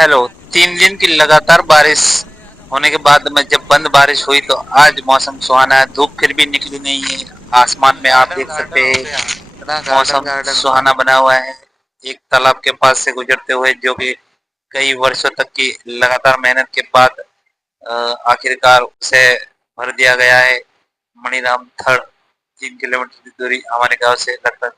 Hello. 3 दिन की लगातार बारिश होने के बाद में जब बंद बारिश हुई तो आज मौसम सुहाना है। धूप फिर भी निकली नहीं है। आसमान में आप गार्डन देख गार्डन सकते हो हैं गया, इतना गार्डन मौसम गार्डन हो सुहाना बना हुआ है। एक तालाब के पास से गुजरते हुए जो कि कई वर्षों तक की लगातार मेहनत के बाद आखिरकार उसे भर दिया गया है। मणिराम थड़ 3 किलोमीटर की दूरी हमारे गांव से लगभग,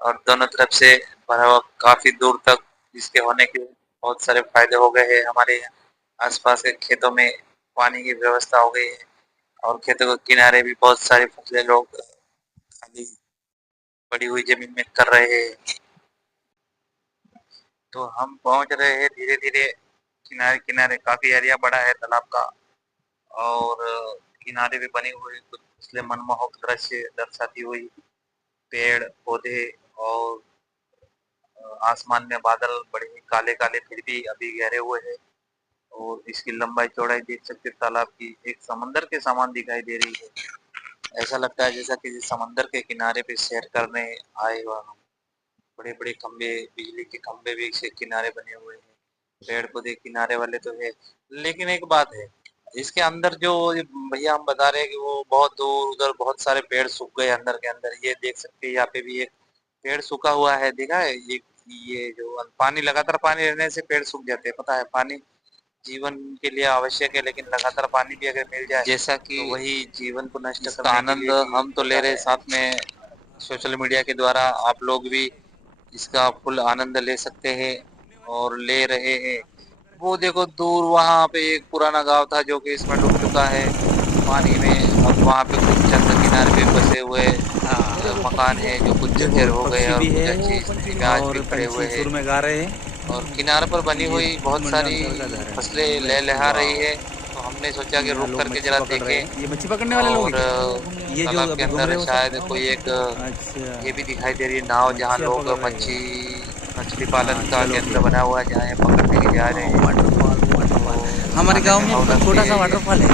और दोनों तरफ से भरा हुआ काफी दूर तक। इसके होने के बहुत सारे फायदे हो गए हैं। हमारे आसपास के खेतों में पानी की व्यवस्था हो गई है, और खेतों के किनारे भी बहुत सारी फसलें लोग खाली पड़ी हुई जमीन में कर रहे हैं। तो हम पहुंच रहे हैं धीरे धीरे किनारे किनारे। काफी एरिया बड़ा है तालाब का, और किनारे भी बने हुए कुछ फसलें मनमोहक दृश्य दर्शाती हुई पेड़ पौधे, और आसमान में बादल बड़े ही काले काले फिर भी अभी गहरे हुए हैं। और इसकी लंबाई चौड़ाई देख सकते हैं, तालाब की एक समंदर के समान दिखाई दे रही है। ऐसा लगता है जैसा कि समंदर के किनारे पे सैर करने आए हुआ हम। बड़े बड़े खंबे, बिजली के खंबे भी इसके किनारे बने हुए हैं। पेड़ पौधे किनारे वाले तो है, लेकिन एक बात है, इसके अंदर जो ये भैया हम बता रहे हैं कि वो बहुत दूर उधर बहुत सारे पेड़ सूख गए अंदर के अंदर। ये देख सकते हैं यहाँ पे भी एक पेड़ सूखा हुआ है, देखा है ये जो पानी लगातार पानी रहने से पेड़ सूख जाते हैं। पता है पानी जीवन के लिए आवश्यक है, लेकिन लगातार पानी भी अगर मिल जाए जैसा कि तो वही जीवन को नष्ट इसका करने आनंद हम तो ले रहे, साथ में सोशल मीडिया के द्वारा आप लोग भी इसका फुल आनंद ले सकते हैं और ले रहे हैं। वो देखो दूर वहां पे एक पुराना गांव था जो कि इसमें डूब चुका है पानी में। अब वहां पे कुछ चंद किनारे पे बसे हुए मकान है जो कुछ देखो जर्जर हो गए पक्षी और भी कुछ है अच्छी स्थिति में आज भी और खड़े हुए पंछी हैं। सुर में गा रहे हैं। और किनारे पर बनी ये हुई बहुत सारी मंडराम का घर फसलें है। लहलहा रही वाह, है। तो हमने सोचा कि यहाँ रुक लोग करके मच्छी जरा पकड़ रहे हैं। ये देखें। मच्छी पकड़ने वाले लोग और हैं क्या? ये जो तालाब के अभी घूम रहे अंदर हो शायद सब? कोई एक ये भी अच्छा, दिखाई दे रही है नाव, जहाँ मच्छियाँ लोग पकड़ रहे मच्छी हैं। मछली हाँ पालन का चलो केंद्र फिर। बना हुआ है जहाँ ये पकड़ने के जा रहे हाँ हैं। वाटरफॉल वाटरफॉल तो हमारे खाने गांव में में बहुत एक लगती छोटा सा है ये। वाटरफॉल है।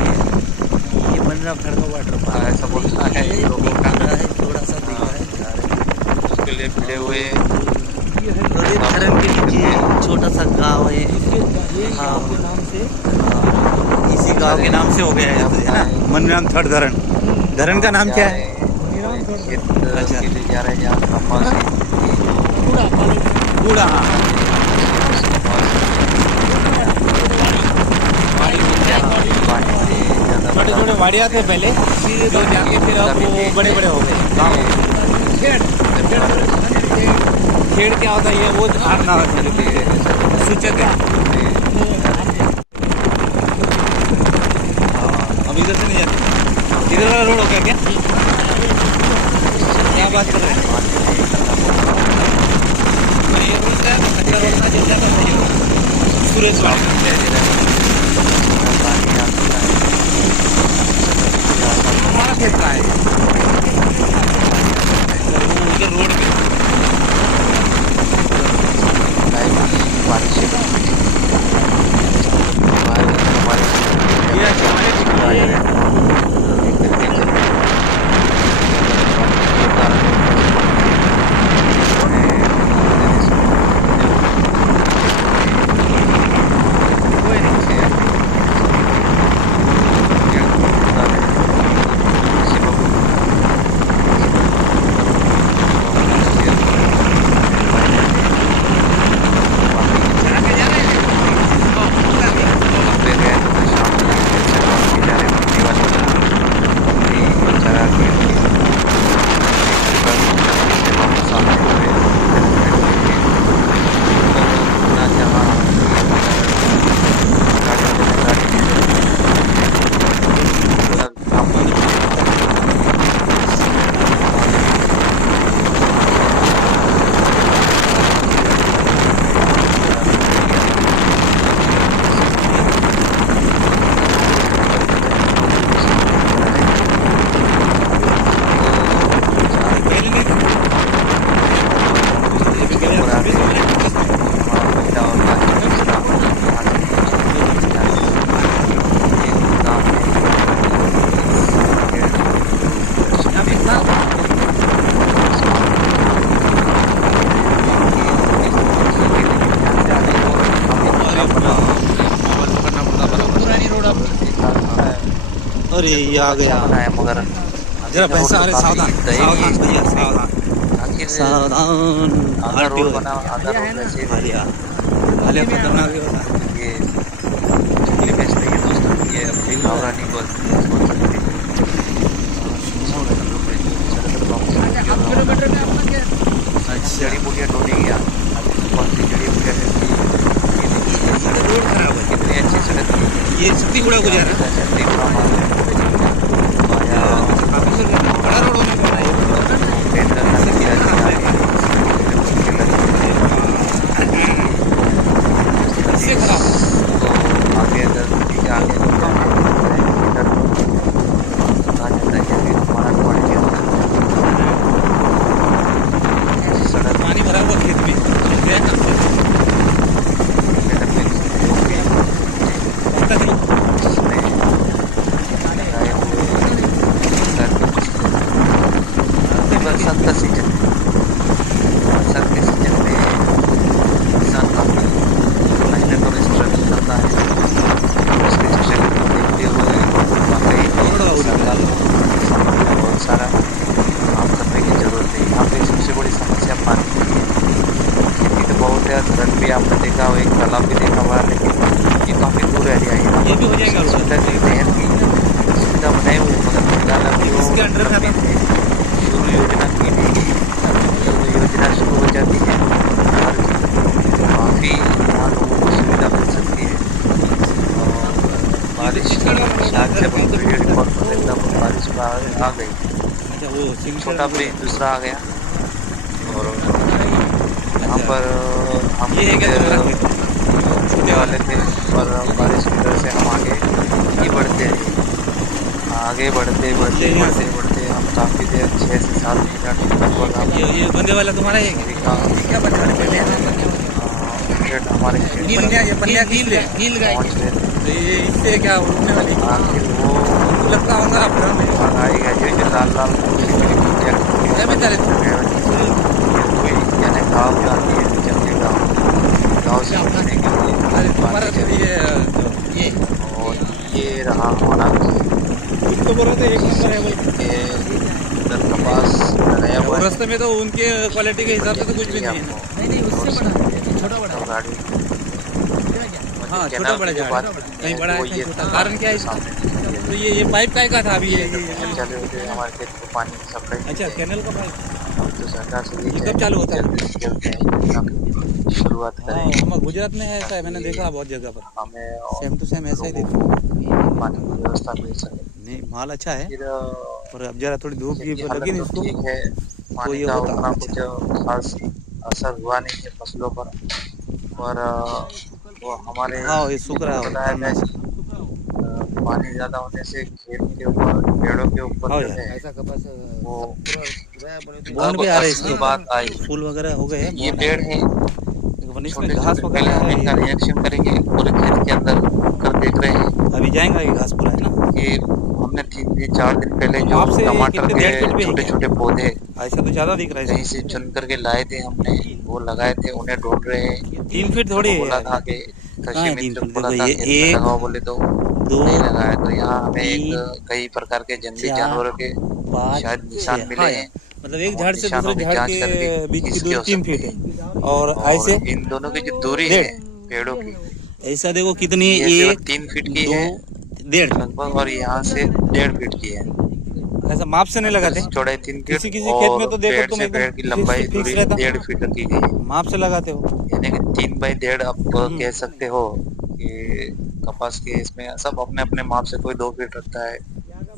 ये मंडराम खड़ का वाटरफॉल है। ऐसा बोलता है ये लोगों दिख का। रहा है थोड़ा सा दिख हाँ, रहा है जा रहा है। उसके लिए भिड़े हुए और ये साफ धरन के सफाई नीचे करके। छोटा सा गांव है। हाँ इसी बहुत गांव सारे के नाम से हो गया भैया है ना, बताए मनराम थर्ड धरन। धरन का हम नाम जा क्या रहे है? हैं तो एक खेत अच्छा के लिए जा रहे हैं जहाँ लंबा सी ये जो बूढ़ा, हाँ सीढ़ी सी लंबा सी जहाँ पानी से ज्यादा छोटे भरा छोटे हुआ वाड़िया थे पहले, जो जाके फिर अब काफी वो तेज बड़े है बड़े हो गए गाँव। ये गुजरने वाला रास्ता है। खेड़ क्या होता है ये वो धारणा देख करके ऐसा लगता है कि सूचक है। पहाड़ों पे जा रहे हैं। अब इधर से नहीं जाते, इधर वाला रोड हो गया क्या? निश्चिंत क्या बात तरीके कर से रहे हैं? पानी में करना पड़ता है। और ये रोड है अच्छा देखिए रोड ना जब जाता सही होगा। सुरेश साफ दिखाई दे रहा है किस तरह पानी आ चुका है। यहाँ पर हमारा खेत का है पानी आ चुका है। उधर रोड पे। लाइव की बारिश से बनी हुई है। हमारे सोशल मीडिया ये अकाउंट हमारे पे इसकी ताज़ा जानकारी देख करके जरूर अगर पानी जोरदार बरस पड़ती है तो हमें सूचना देने से बने रहो। हमें कोई नहीं। नीचे सभी को पेड़ पौधे बता रहे हैं, इसी को इसी पर वीडियो को शेयर ये मोबाइल पकड़ना पड़ता बराबर। पुरानी रोड अब अरे ये आ गया बनाया मगर जरा पैसा। अरे सावधान सावधान भैया सावधान आखिर सावधान। आधा रोड बना आधा रोड वैसे आलिया आलिया खतरनाक होता है। ये चिल्ली बेच रही है दोस्तों ये अपनी हावड़ा नहीं बोल सकते जड़ी बूटियाँ टूटी गया कौन सी जड़ी बूटियाँ रोड खराब है। कितनी अच्छी सड़क थी ये छत्तीसगढ़ को जा रहा है। छत्तीसगढ़ काफी से बड़ा रोड होने को रहा है। इससे खराब आगे अगर आगे कहा जाता है कि हमारा पड़ गया सड़क पानी भरा हुआ खेत में गया कब से बरसात का सीजन है बरसात के सीजन में किसान काफी मेहनत और स्ट्रगल करता है उसके स्ट्रगल को देखते हुए वाकई सरकार को बहुत सारा काम करने की जरूरत है। यहाँ पे सबसे बड़ी समस्या पानी की है। खेती तो बहुत है धरण भी आपने देखा हो एक तालाब भी देखा हुआ लेकिन ये काफी दूर एरिया है। ये भी हो जाएगा सुविधा की सुविधा बनाई हुई मगर फिलहाल अभी वो इसके अंडर में शुरू योजना की गई योजना शुरू हो जाती है और काफ़ी वहाँ लोगों को सुविधा मिल सकती है। और बारिश आज जब हम वीडियो रिकॉर्ड कर रहे तब बारिश आ गई अच्छा वो छोटा ब्रिज दूसरा आ गया और यहाँ पर हम ये है क्या छूटे वाले थे पर बारिश की वजह से हम आगे ही बढ़ते रहे आगे बढ़ते बढ़ते बढ़ते बढ़ते हम काफ़ी देर 6 से 7 मिनट लगभग हम ये बंदे वाला तुम्हारा है क्या बता रहे हमारे नील गाय पहुँच गए तो ये इससे क्या उठने वाली आखिर वो लगता होगा आपको आएगा जो लाल लाल यानी गाँव जाती है जंगली गाँव से उठने के लिए ये और ये रहा हमारा कुछ तो बोल रहे थे एक नंबर है बोल इधर कपास लगाया हुआ है रास्ते में तो उनके क्वालिटी के हिसाब से तो कुछ भी नहीं है नहीं उससे बड़ा छोटा बड़ा गाड़ी हाँ छोटा बड़ा झाड़ कहीं बड़ा है कहीं छोटा कारण क्या है इसका तो ये पाइप का था अभी ये चले होते हमारे खेत को पानी सप्लाई अच्छा कैनल का पाइप तो सरकार से ये कब चालू होता है शुरुआत करें हमारे गुजरात में है ऐसा है मैंने देखा बहुत जगह पर हमें सेम टू सेम ऐसा ही देखा पानी की व्यवस्था मिल सके नहीं माल अच्छा है फिर पर अब जरा थोड़ी धूप की लगी नहीं इसको ठीक है तो पानी ये का होता उतना अच्छा। कुछ खास असर हुआ नहीं है फसलों पर और वो हमारे हाँ ये सूख रहा बताया है गया पानी ज्यादा होने से खेत के ऊपर पेड़ों के ऊपर जो है वो बॉन्ड भी आ रहे हैं असली बात आई फूल वगैरह हो गए हैं ये पेड़ है इसमें छोटे घास छोटे पहले हम इनका वगैरह रिएक्शन करेंगे पूरे खेत के अंदर कर देख रहे हैं अभी जाएगा ये घास पूरा है ना कि हमने 3-4 दिन पहले जो आपसे टमाटर कितने के डेढ़ फीट भी है छोटे छोटे पौधे ऐसा तो ज्यादा दिख रहा है कहीं से चुन करके लाए थे हमने वो लगाए थे उन्हें ढूंढ रहे हैं 3 फीट थोड़ी बोला है था कि कृषि हाँ, मित्र 3 फीट बोला देखो था ये खेत में एक लगाओ बोले तो दो नहीं लगाया तो यहाँ हमें एक 3 कई प्रकार के जंगली चार, जानवरों के 5 शायद निशान मिले हैं मतलब एक झाड़ से निशानों दूसरे की झाड़ जांच के करके बीच की किसके दूरी हो 3 फीट है और ऐसे इन दोनों की जो दूरी है पेड़ों की ऐसा देखो कितनी ये सिर्फ एक 3 फीट की दो है डेढ़ लगभग और यहाँ से 1.5 फीट की है ऐसा माप से नहीं लगाते चौड़ाई 3 फीट किसी किसी खेत में तो देखो पेड़ तुम से एकदम पेड़ की लंबाई फिक्स दूरी रहता 1.5 फीट की गई है माप से लगाते हो यानी कि 3/1.5 आप कह सकते हो कि कपास के इसमें सब अपने अपने माप से कोई 2 फीट रखता है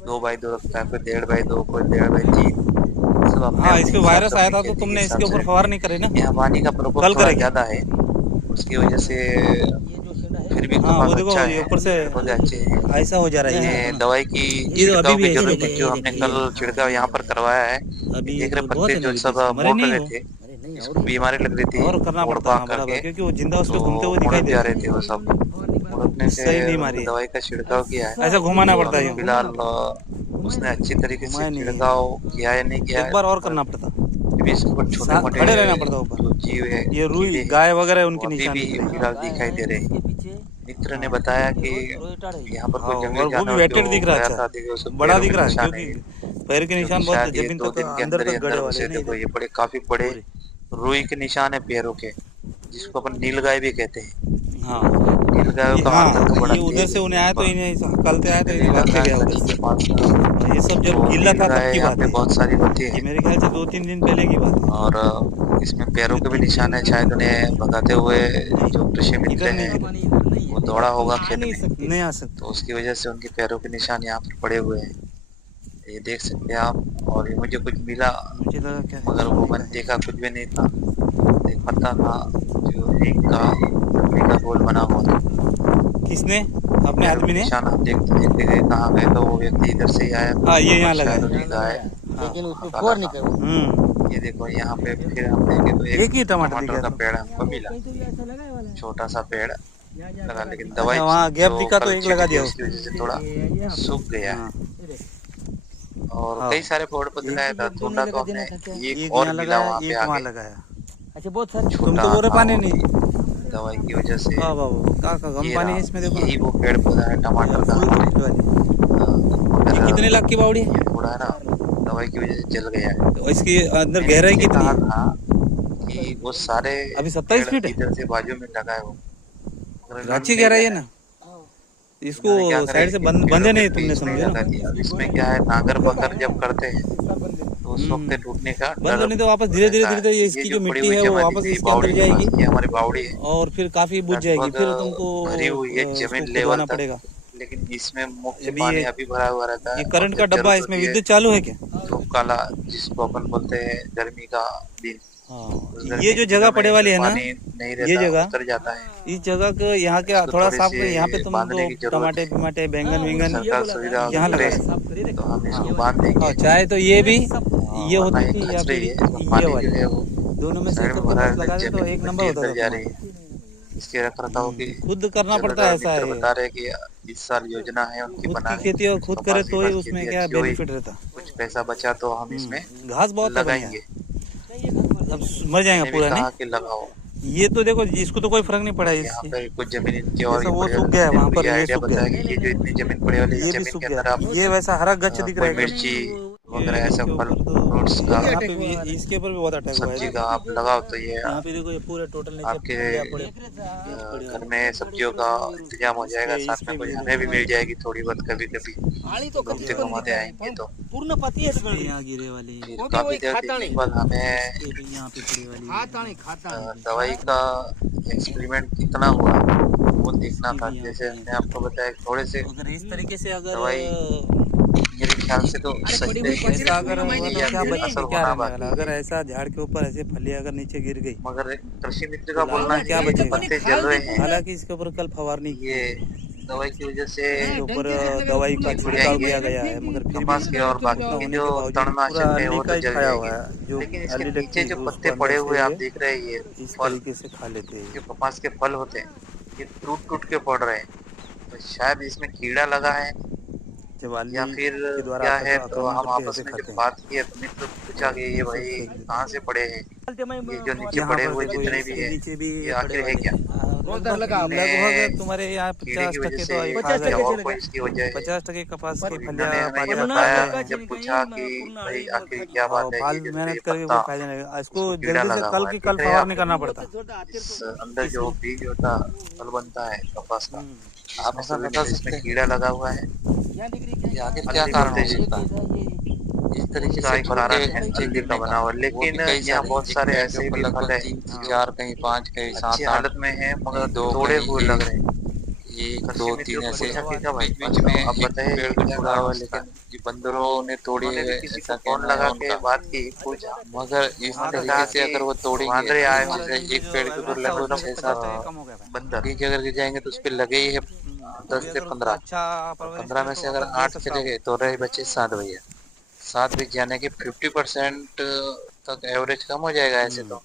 2/2 रखता है कोई 1.5/2 कोई 1.5/3 सब अपने हाँ अपने इस पे हिसाब वायरस से आया अपनी था तो खेती के तुमने हिसाब इसके ऊपर से फवार नहीं करे ना यहाँ पानी का प्रकोप कल थोड़ा करेंगे। ज्यादा है उसकी वजह से फिर भी हाँ वो कपास देखो अच्छा ये है ऊपर से पौधे अच्छे हैं ऐसा हो जा रहा है ये दवाई की ये तो अभी छिड़काव भी की ऐसे जरूरत देखो, है जो हमने ये कल छिड़काव यहाँ पर करवाया है अभी देख रहे तो बहुत पत्ते है जो ना सब मरे मोड़ नहीं रहे हो थे इसको बीमारी लग रही थी और करना मोड़ पड़ता भाग है बराबर करके क्योंकि वो जिंदा उस पे तो घूमते हुए दिखाई मुड़क दे जा रहे रहे थे वो सब मुड़कने से सही बीमारी है दवाई का छिड़काव किया है ऐसा घुमाना पड़ता है फिलहाल उसने अच्छी तरीके से घुमाया नहीं है। छिड़काव किया या नहीं किया एक बार और करना पड़ता अभी इसके ऊपर छोटे मोटे खड़े रहना पड़ता ऊपर जो जीव है ये रुई कीड़े हैं, गाय वगैरह उनके वो अभी निशान भी दिख रहे हैं। फिलहाल दिखाई दे रहे हैं मित्र ने बताया कि यहाँ पर कोई जंगली और वो भी जानवर वेटेड जो दिख रहा है, गया अच्छा था, देखिए उसके बड़ा पैरों दिख के रहा है, निशान है, क्योंकि पैर के निशान क्योंकि बहुत शायद ये जमीन 2 तक दिन के अंदर अंदर ही तक गड़े अंदर वाले घुसे हैं। थे। तो इधर ये बड़े काफी बड़े पूरे। रुई के निशान है पैरों के, जिसको अपन नीलगाय भी कहते हैं। हाँ नीलगायों ये, का हाँ आतंक बड़ा ये उधर से उन्हें आया तो इन्हें हकलते आए तो जंगली इन्हें भाग के गया इलाका है उधर नदी से। के पास का, और ये सब जब और गीला था तब नीलगाय की यहाँ बात पे है, बहुत सारी होती ये है। मेरे ख्याल से 2-3 दिन पहले की बात है। और इसमें पैरों के भी 3 निशान दिन है, शायद उन्हें भगाते हुए जो कृषि मित्र इधर हैं नहीं, वो दौड़ा होगा खेत में, नहीं आ तो सकते। उसकी वजह से उनके पैरों के निशान यहाँ पर पड़े हुए हैं, ये देख सकते हैं आप। और ये मुझे कुछ मिला मुझे लगा क्या है, मगर वो मैंने देखा कुछ भी नहीं था, एक पत्ता था जो एक का लकड़ी का गोल बना हुआ था। किसने, अपने पैरों आदमी के ने? निशान हम देखते गए कहाँ गए, तो वो व्यक्ति इधर से ही आया हाँ ये यहाँ और लगा शायद है। उन्हीं का है। लेकिन उसको काला फोड़ था। नहीं कर। ये देखो यहाँ पे फिर हम देखें तो एक ही टमाटर दिखा का था। पेड़ हमको मिला, छोटा सा पेड़ लगा, लेकिन अच्छा दवाई वहाँ गैप जो दिखा तो कल एक लगा छिटी थी दिया उसकी उसने। वजह से थोड़ा सूख गया है। हाँ। और हाँ। कई सारे पेड़ पौधे लगाया था, ढूंढा तो हमने एक एक और यहाँ मिला लगाया, वहाँ पे एक वहाँ आगे, लगाया। अच्छा बहुत सारे तुम तो छोटा बोल रहे था पानी वो नहीं। भी, दवाई की वजह से हाँ बाबू का कम ये पानी रहा। है इसमें, देखो यही वो पेड़ पौधा है टमाटर का। फूल दिखने वाली। ये कितने लाख की बावड़ी है? ये थोड़ा है ना दवाई की वजह से जल गया है। तो इसकी अंदर मैंने गहराई इनसे कितनी कहा है? था कि वो सारे अभी 27 पेड़ फीट है। इधर से बाजू में लगा है वो, मगर अच्छी नहीं गहराई है लगा। ना, इसको इन्होंने क्या करे, साइड से इन पेड़ों बंधे के नहीं, बीच तुमने में समझे ना। लगा दिया। अब इसमें क्या है, नागर बकर जब करते हैं तो उस वक्त टूटने का बंद डर नहीं तो वापस धीरे धीरे रहता धीरे है। ये इसकी जो पड़ी मिट्टी हुई है वो जमा दी वापस गई इसके अंदर बावड़ी के पास, जाएगी ये हमारी बावड़ी है, और फिर काफी बुझ जाएगी, लगभग फिर तुमको भरी हुई है उसको जमीन लेवल खुदवाना तक, पड़ेगा। लेकिन इसमें मुख्य अभी पानी ये अभी भरा हुआ रहता है। ये और करंट का जब डब्बा है, जरूरत इसमें होती है विद्युत चालू है क्या? तो काला, जिसको अपन बोलते हैं गर्मी का दिन, हाँ उस गर्मी ये जो के जगह दिनों पड़े में वाली है ना, पानी नहीं ये रहता, जगह उतर जाता है। इस जगह को यहाँ के इसको थोड़ा थोड़ी साफ सी कर, यहाँ पे तुम बांधने की तो जरूरत टमाटे है। टमाटे बैंगन विंगन सरकार सुविधा यहाँ लगा करे सकते। तो हम इसको बांध देंगे। हाँ चाहे तो ये भी ये वरना होती थी या खच फिर रही है, ये पानी जो वाली, है वो दोनों में से साइड एक में के भरा पास लगा दे तो जमीन एक नंबर मिट्टी होता अंदर था जा रही तुम्हारा। है। इसके रख रखाव की खुद करना पड़ता है, ऐसा मित्र है। बता रहे कि इस साल योजना है उनकी खुद की बनाने खेती और खुद करे कपास की तो ही फल उसमें खेती क्या अच्छी हुई, बेनिफिट रहता। कुछ पैसा बचा तो हम इसमें घास बहुत है बढ़िया। लगाएंगे। अब मर जाएगा मैंने भी पूरा कहा नहीं। कि लगाओ। ये तो देखो इसको तो कोई फर्क नहीं पड़ा यहाँ इससे, पे कुछ जमीन इनकी और जैसा वो पड़े सूख गया है वाली, वहाँ पर, ये ये आइडिया सूख गया, बताया कि ये जो इतनी जमीन पड़ी वाली ये भी जमीन सूख के अंदर आप गया, ये वैसा हरा गच्छ दिख रहा कोई है मिर्ची वगैरह ऐसा फल फ्रूट्स का, यहाँ पे भी, इसके ऊपर भी बहुत अटैक हुआ सब्जी है। का आप लगाओ तो ये यहाँ पे देखो ये पूरे टोटल नीचे आपके पड़े घर में सब्जियों का इंतजाम हो जाएगा, साथ में कुछ हमें भी मिल जाएगी थोड़ी बहुत कभी कभी, कम से कमाते आएंगे तो पूर्ण पति है पे यहाँ गिरे वाली, फिर काफी देर के बाद हमें यहाँ पे पड़ी वाली। दवाई का एक्सपेरिमेंट कितना हुआ वो देखना था। जैसे मैंने आपको बताया थोड़े से अगर इस तरीके से अगर दवाई मेरे ख्याल से तो सही तरीके से ऐसा अगर हुआ तो क्या असर बचेगी, क्या होना रहने वाला? बाकी अगर है। ऐसा झाड़ के ऊपर ऐसे फलियां अगर नीचे गिर गई, मगर कृषि मित्र का बोलना है क्या कि बचेगा? पत्ते जल रहे हैं, हालांकि इसके ऊपर कल फवारनी की, ये दवाई की वजह से इसके ऊपर दवाई का छिड़काव किया गया है, मगर फिर कपास भी के और बाकी के होने के जो बावजूद तणनाशक पूरा है वो अल्ली का तो ही जल छाया हुआ जाएंगे, है। जो लेकिन इसके अल्ली नीचे लगती जो है पत्ते उसको पड़े अंदर हुए से आप ये देख रहे हैं, ये इस फल तरीके से खा लेते हैं। जो कपास के फल होते हैं ये टूट टूट के पड़ रहे हैं, तो शायद इसमें कीड़ा लगा है जब अल्ली या फिर के द्वारा क्या है। तो आक्रमण हम करके आपस ऐसे में खाते जब हैं। बात की है तो मित्र पूछा कि ये भाई कहाँ से पड़े हैं, ये जो नीचे यहाँ पड़े पर हुए देखो जितने भी इसके है नीचे भी ये आखिर है क्या, लगभग तुम्हारे यहाँ कीड़े की 50% वजह तो से ये खा या जाएगा। और कोई इसकी वजह है। 50% कपास की इन्होंने फलियां हमें ये पानी बताया बताया जब पूछा कि भाई आखिर क्या बात है, फाल ये जो मेहनत ये करके पत्ता कोई फायदा नहीं लगेगा। इसको इसको कीड़ा जल्दी से लगा कल हुआ है, की कल देख रहे हैं फवारनी आप? करना पड़ता। इस अंदर जो बीज होता फल बनता है कपास का, आप ऐसा बता सकते हैं कीड़ा लगा हुआ है, ये आगे क्या कारण हो सकता है? इस तरीके से कारण है अल्ली का बना हुआ, लेकिन यहाँ बहुत सारे ऐसे भी फल है 4 कहीं 5 कहीं 7 हालत में है मगर तोड़े हुए लग रहे हैं। 1 2 3 ऐसे बीच में आप बताइए पेड़ को छुड़ा हुआ, लेकिन ये बंदरों ने तोड़ी है, किसी को फोन लगा के बात की पूछा, मगर इस तरीके से अगर वो तोड़ेंगे आए होंगे एक पेड़ के ऊपर लगभग 6-7 बंदर एक अगर गिर जाएंगे तो उस पर लगे ही है 10 से 15 में से अगर 8 चले गए तो रहे बचे 7 भैया 7 भी जाने के 50% तक एवरेज कम हो जाएगा ऐसे तो।